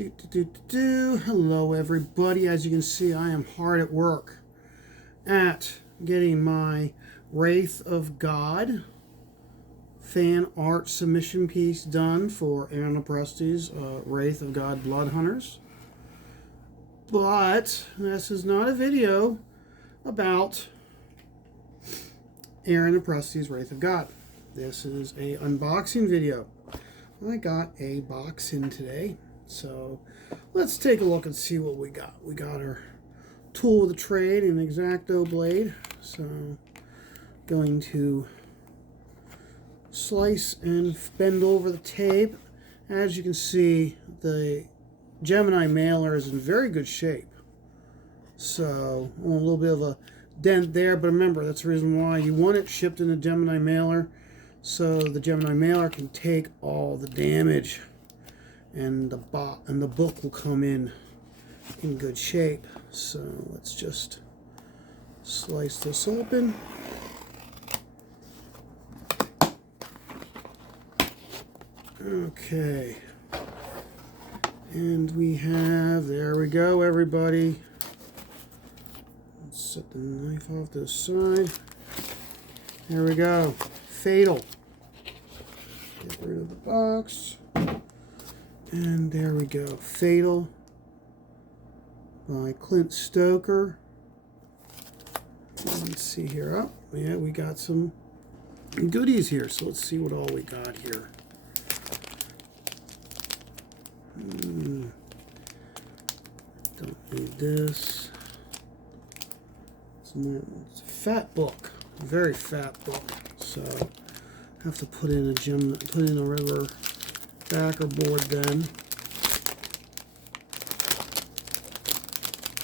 Hello, everybody. As you can see, I am hard at work at getting my Wraith of God fan art submission piece done for Aaron Presti's Wraith of God Blood Hunters. But this is not a video about Aaron Presti's Wraith of God. This is a unboxing video. I got a box in today. So let's take a look and see what we got. We got our tool of the trade, an X-Acto blade. So going to slice and bend over the tape. As you can see, the Gemini mailer is in very good shape. So a little bit of a dent there, but remember, that's the reason why you want it shipped in a Gemini mailer, so the Gemini mailer can take all the damage. And the book will come in good shape. So let's just slice this open. Okay. And we have, there we go, everybody. Let's set the knife off to the side. There we go. Fatl. Get rid of the box. And there we go. Fatl by Clint Stoker. Let's see here. Oh, yeah, we got some goodies here. So let's see what all we got here. Don't need this. It's a fat book. A very fat book. So I have to put in a regular backer board then.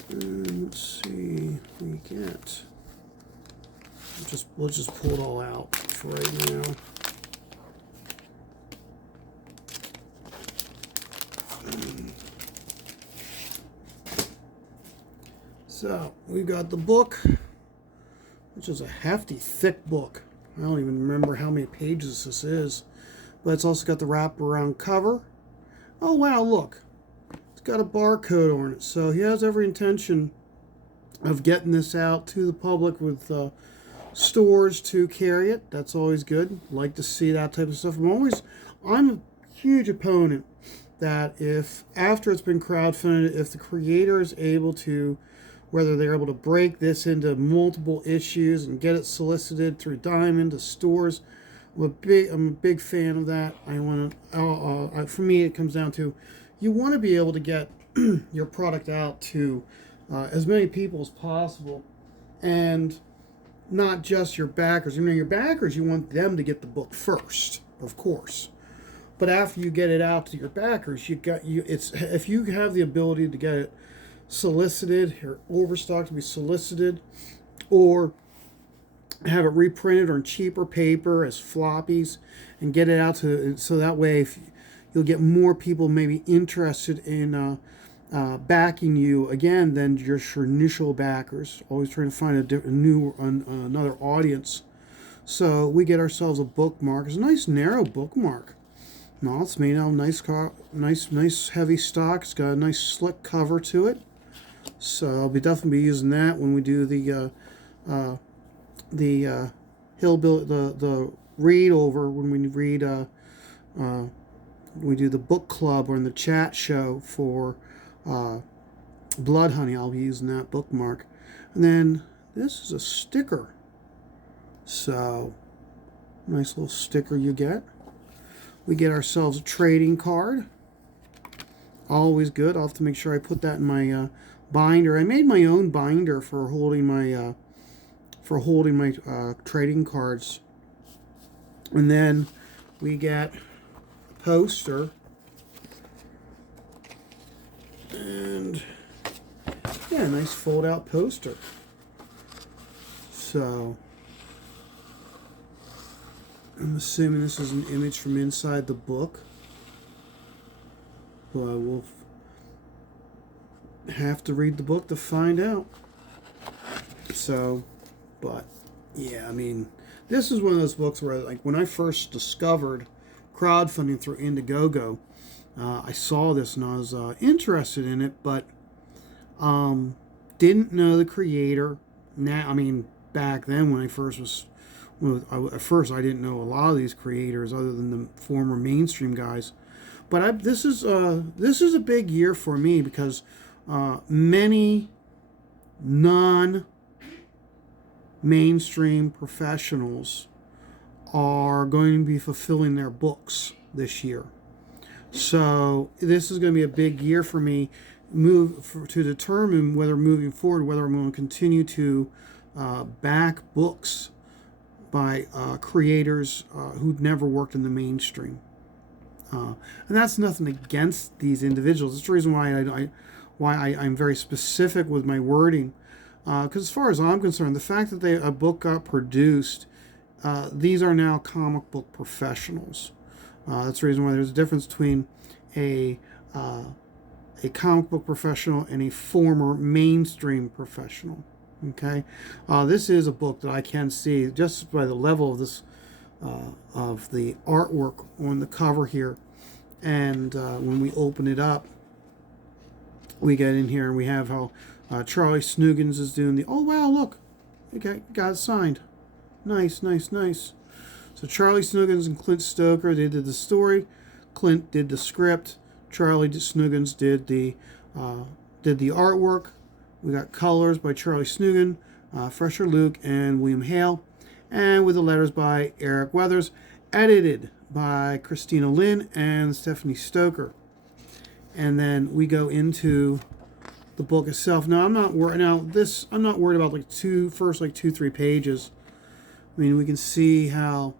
And let's see what we get. We'll just pull it all out for right now. So we got the book, which is a hefty, thick book. I don't even remember how many pages this is. But it's also got the wraparound cover. Oh, wow, look. It's got a barcode on it. So he has every intention of getting this out to the public with stores to carry it. That's always good. Like to see that type of stuff. I'm a huge opponent that if, after it's been crowdfunded, if the creator is able to, whether they're able to break this into multiple issues and get it solicited through Diamond to stores, I'm a big fan of that. For me, it comes down to, you want to be able to get your product out to as many people as possible, and not just your backers. Your backers, you want them to get the book first, of course. But after you get it out to your backers, if you have the ability to get it solicited or overstocked to be solicited, or have it reprinted on cheaper paper as floppies and get it out to, so that way you'll get more people maybe interested in backing you again than just your initial backers. Always trying to find another audience. So we get ourselves a bookmark. It's a nice narrow bookmark. No, it's made out of nice heavy stock. It's got a nice slick cover to it. So I'll definitely be using that when we do the read over, when we read we do the book club or in the chat show for blood hunting. I'll be using that bookmark. And then this is a sticker. So nice little sticker you get. We get ourselves a trading card. Always good. I'll have to make sure I put that in my binder. I made my own binder for holding my trading cards. And then we get a poster, and yeah, a nice fold out poster. So I'm assuming this is an image from inside the book, but I will have to read the book to find out. So, but yeah, I mean, this is one of those books where, like, when I first discovered crowdfunding through Indiegogo, I saw this and I was interested in it, but didn't know the creator. Now, I mean, back then when I first was, at first I didn't know a lot of these creators other than the former mainstream guys. But this is a big year for me because many non-mainstream professionals are going to be fulfilling their books this year. So this is going to be a big year for me to determine whether moving forward, whether I'm going to continue to back books by creators who'd never worked in the mainstream. And that's nothing against these individuals. It's the reason why I'm very specific with my wording. Because as far as I'm concerned, the fact that a book got produced, these are now comic book professionals. That's the reason why there's a difference between a comic book professional and a former mainstream professional. Okay, this is a book that I can see just by the level of this of the artwork on the cover here, and when we open it up, we get in here and we have how Charlie Snuggins is doing the. Oh wow, look, okay, got it signed. Nice, nice, nice. So Charlie Snuggins and Clint Stoker, they did the story. Clint did the script. Charlie Snuggins did the artwork. We got colors by Charlie Snuggin, Fresher Luke, and William Hale, and with the letters by Eric Weathers, edited by Christina Lynn and Stephanie Stoker. And then we go into the book itself. Now I'm not worried about like first 2-3 pages. I mean, we can see how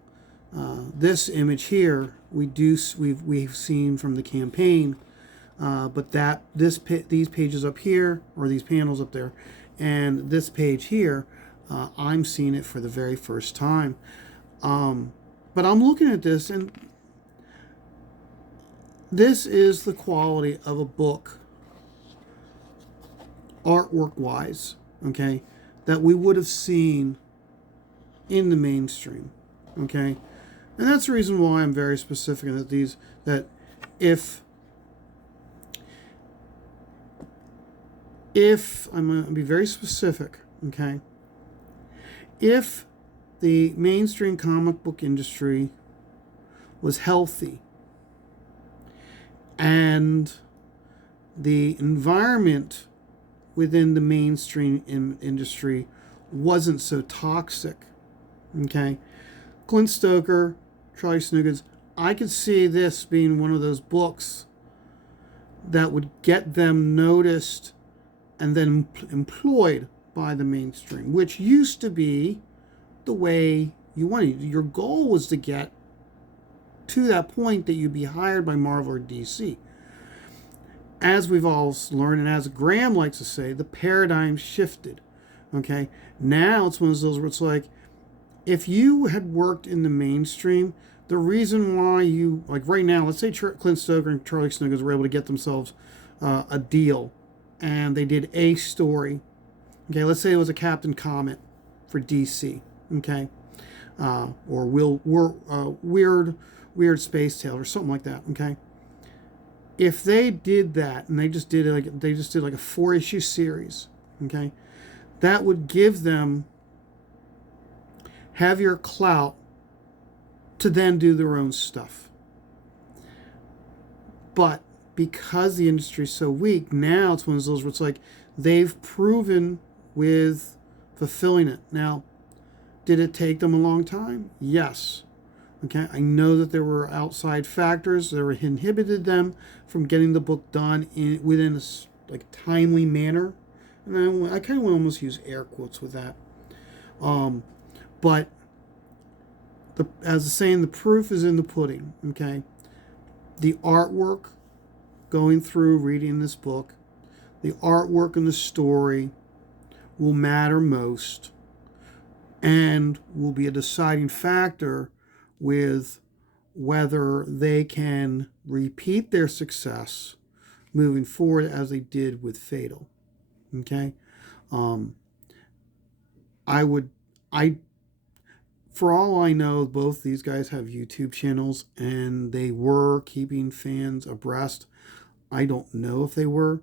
this image here we've seen from the campaign, but these pages up here, or these panels up there, and this page here, I'm seeing it for the very first time. But I'm looking at this, and this is the quality of a book, artwork wise, okay, that we would have seen in the mainstream, okay. And that's the reason why I'm very specific that if I'm going to be very specific, okay, if the mainstream comic book industry was healthy and the environment within the mainstream industry wasn't so toxic, okay, Clint Stoker, Charlie Snuggins, I could see this being one of those books that would get them noticed and then employed by the mainstream, which used to be the way you wanted. Your goal was to get to that point that you'd be hired by Marvel or DC. As we've all learned, and as Graham likes to say, the paradigm shifted. Okay, now it's one of those where it's like, if you had worked in the mainstream, the reason why you, like right now, let's say Clint Stoker and Charlie Snuggins were able to get themselves a deal, and they did a story. Okay, let's say it was a Captain Comet for DC. Okay, or weird Space Tale or something like that. Okay, if they did that and they just did like a 4-issue series, okay, that would give them heavier clout to then do their own stuff. But because the industry is so weak, now it's one of those where it's like they've proven with fulfilling it. Now, did it take them a long time? Yes. Okay, I know that there were outside factors that inhibited them from getting the book done within a timely manner, and I kind of want to almost use air quotes with that. But as the saying, the proof is in the pudding. Okay, the artwork, going through reading this book, the artwork and the story will matter most, and will be a deciding factor with whether they can repeat their success moving forward as they did with Fatl. Okay, For all I know, both these guys have YouTube channels, and they were keeping fans abreast. I don't know if they were.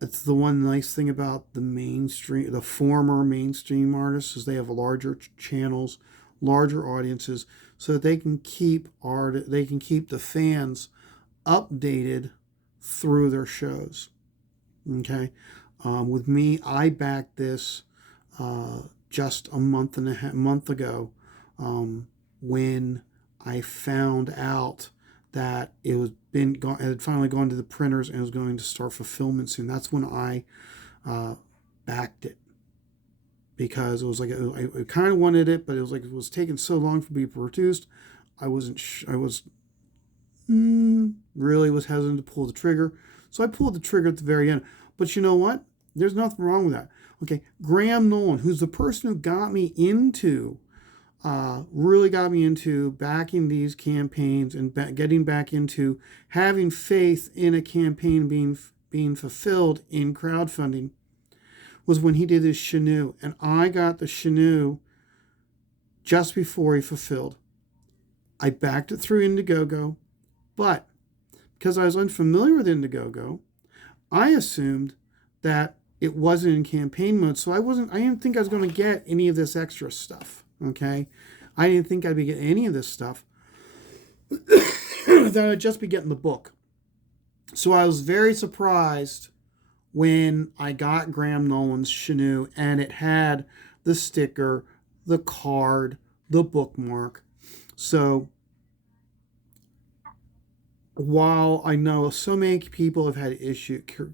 It's the one nice thing about the former mainstream artists, is they have larger channels, larger audiences, so that they can keep the fans updated through their shows. Okay, with me, I backed this just a month ago, when I found out that it had finally gone to the printers and was going to start fulfillment soon. That's when I backed it, because it was like I kind of wanted it, but it was like it was taking so long for it to be produced. I was really was hesitant to pull the trigger, so I pulled the trigger at the very end. But you know what? There's nothing wrong with that. Okay, Graham Nolan, who's the person who got me into really got me into backing these campaigns and getting back into having faith in a campaign being fulfilled in crowdfunding, was when he did his Chenoo. And I got the Chenoo just before he fulfilled. I backed it through Indiegogo, but because I was unfamiliar with Indiegogo, I assumed that it wasn't in campaign mode, so I didn't think I was going to get any of this extra stuff. Okay, I didn't think I'd be getting any of this stuff. That I'd just be getting the book. So I was very surprised when I got Graham Nolan's Chenoo, and it had the sticker, the card, the bookmark. So while I know so many people have had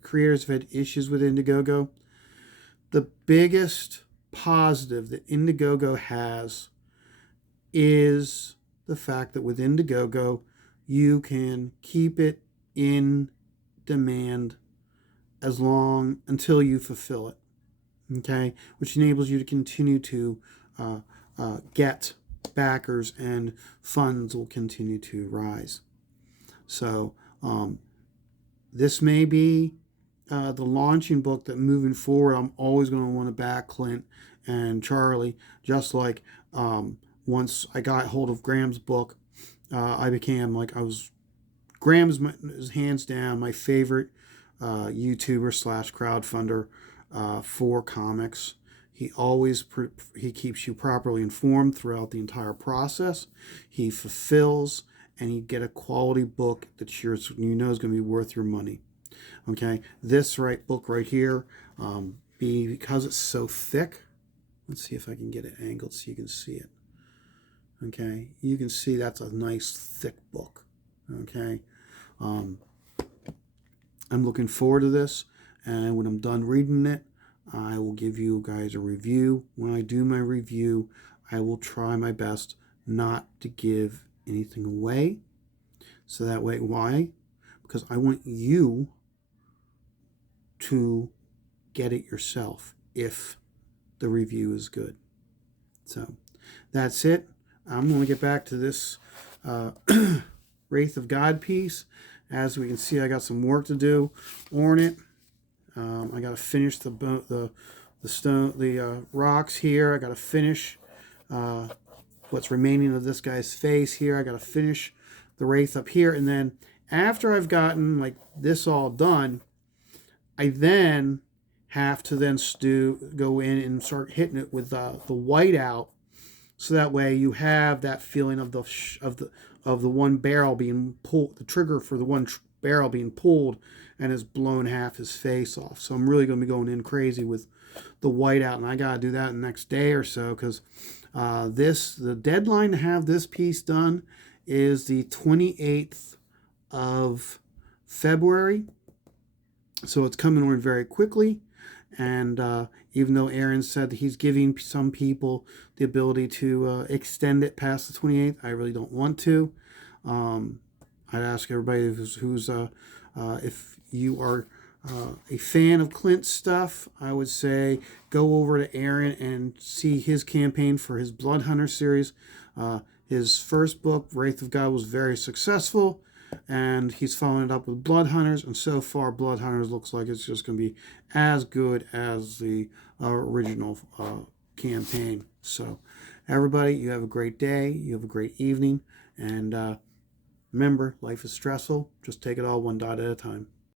creators have had issues with Indiegogo, the biggest positive that Indiegogo has is the fact that with Indiegogo, you can keep it in demand until you fulfill it. Okay, which enables you to continue to get backers, and funds will continue to rise. So this may be the launching book that moving forward I'm always going to want to back Clint and Charlie, just like once I got hold of Graham's book, I became Graham's hands down my favorite YouTuber / crowdfunder for comics. He keeps you properly informed throughout the entire process. He fulfills, and you get a quality book that is going to be worth your money. Okay, this book right here, because it's so thick. Let's see if I can get it angled so you can see it. Okay, you can see that's a nice thick book. Okay, I'm looking forward to this, and when I'm done reading it, I will give you guys a review. When I do my review, I will try my best not to give anything away. So that way, why? Because I want you to get it yourself if the review is good. So that's it. I'm going to get back to this Wraith of God piece. As we can see, I got some work to do on it. I got to finish the rocks here. I got to finish what's remaining of this guy's face here. I got to finish the wraith up here, and then after I've gotten this all done, I then have to go in and start hitting it with the whiteout, so that way you have that feeling of the one barrel being pulled, the trigger for the one barrel being pulled, and has blown half his face off. So I'm really going to be going in crazy with the whiteout, and I got to do that the next day or so, because the deadline to have this piece done is the 28th of February. So it's coming on very quickly. And even though Aaron said that he's giving some people the ability to extend it past the 28th, I really don't want to. I'd ask everybody who's if you are a fan of Clint's stuff, I would say go over to Aaron and see his campaign for his Blood Hunter series. His first book, Wraith of God, was very successful, and he's following it up with Blood Hunters, and so far Blood Hunters looks like it's just going to be as good as the original campaign. So Everybody, you have a great day. You have a great evening. And remember, life is stressful. Just take it all one dot at a time.